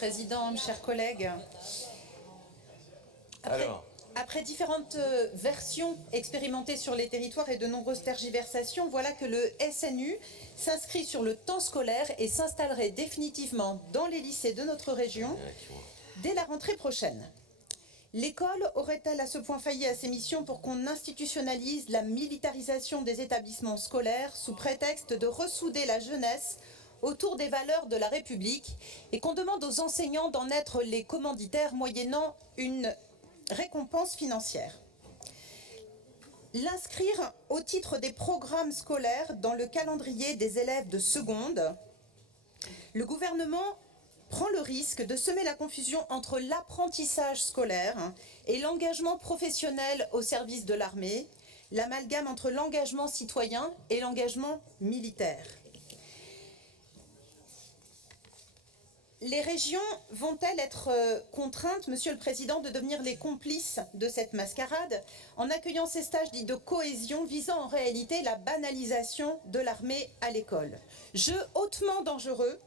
Président, chers collègues. Après différentes versions expérimentées sur les territoires et de nombreuses tergiversations, voilà que le SNU s'inscrit sur le temps scolaire et s'installerait définitivement dans les lycées de notre région dès la rentrée prochaine. L'école aurait-elle à ce point failli à ses missions pour qu'on institutionnalise la militarisation des établissements scolaires sous prétexte de ressouder la jeunesse autour des valeurs de la République et qu'on demande aux enseignants d'en être les commanditaires moyennant une récompense financière? L'inscrire au titre des programmes scolaires dans le calendrier des élèves de seconde, le gouvernement prend le risque de semer la confusion entre l'apprentissage scolaire et l'engagement professionnel au service de l'armée, l'amalgame entre l'engagement citoyen et l'engagement militaire. Les régions vont-elles être contraintes, Monsieur le Président, de devenir les complices de cette mascarade en accueillant ces stages dits de cohésion visant en réalité la banalisation de l'armée à l'école? Jeu hautement dangereux.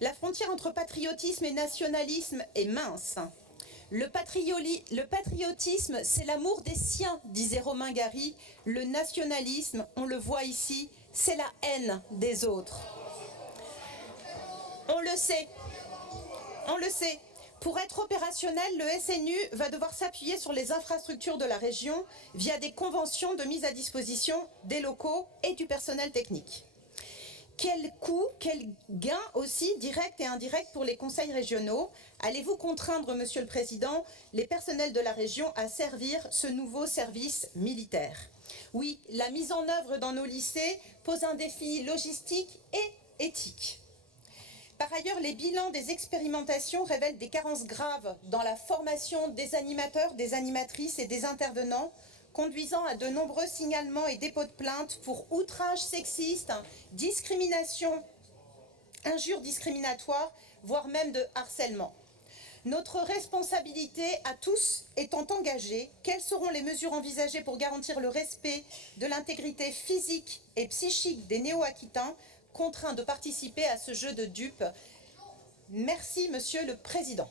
La frontière entre patriotisme et nationalisme est mince. Le patriotisme, c'est l'amour des siens, disait Romain Gary. Le nationalisme, on le voit ici, c'est la haine des autres. On le sait. Pour être opérationnel, le SNU va devoir s'appuyer sur les infrastructures de la région via des conventions de mise à disposition des locaux et du personnel technique. Quel coût, quel gain aussi, direct et indirect pour les conseils régionaux? Allez-vous contraindre, Monsieur le Président, les personnels de la région à servir ce nouveau service militaire? Oui, la mise en œuvre dans nos lycées pose un défi logistique et éthique. Par ailleurs, les bilans des expérimentations révèlent des carences graves dans la formation des animateurs, des animatrices et des intervenants, conduisant à de nombreux signalements et dépôts de plainte pour outrage sexiste, discrimination, injures discriminatoires, voire même de harcèlement. Notre responsabilité à tous étant engagée, quelles seront les mesures envisagées pour garantir le respect de l'intégrité physique et psychique des néo-aquitains contraints de participer à ce jeu de dupes? Merci, Monsieur le Président.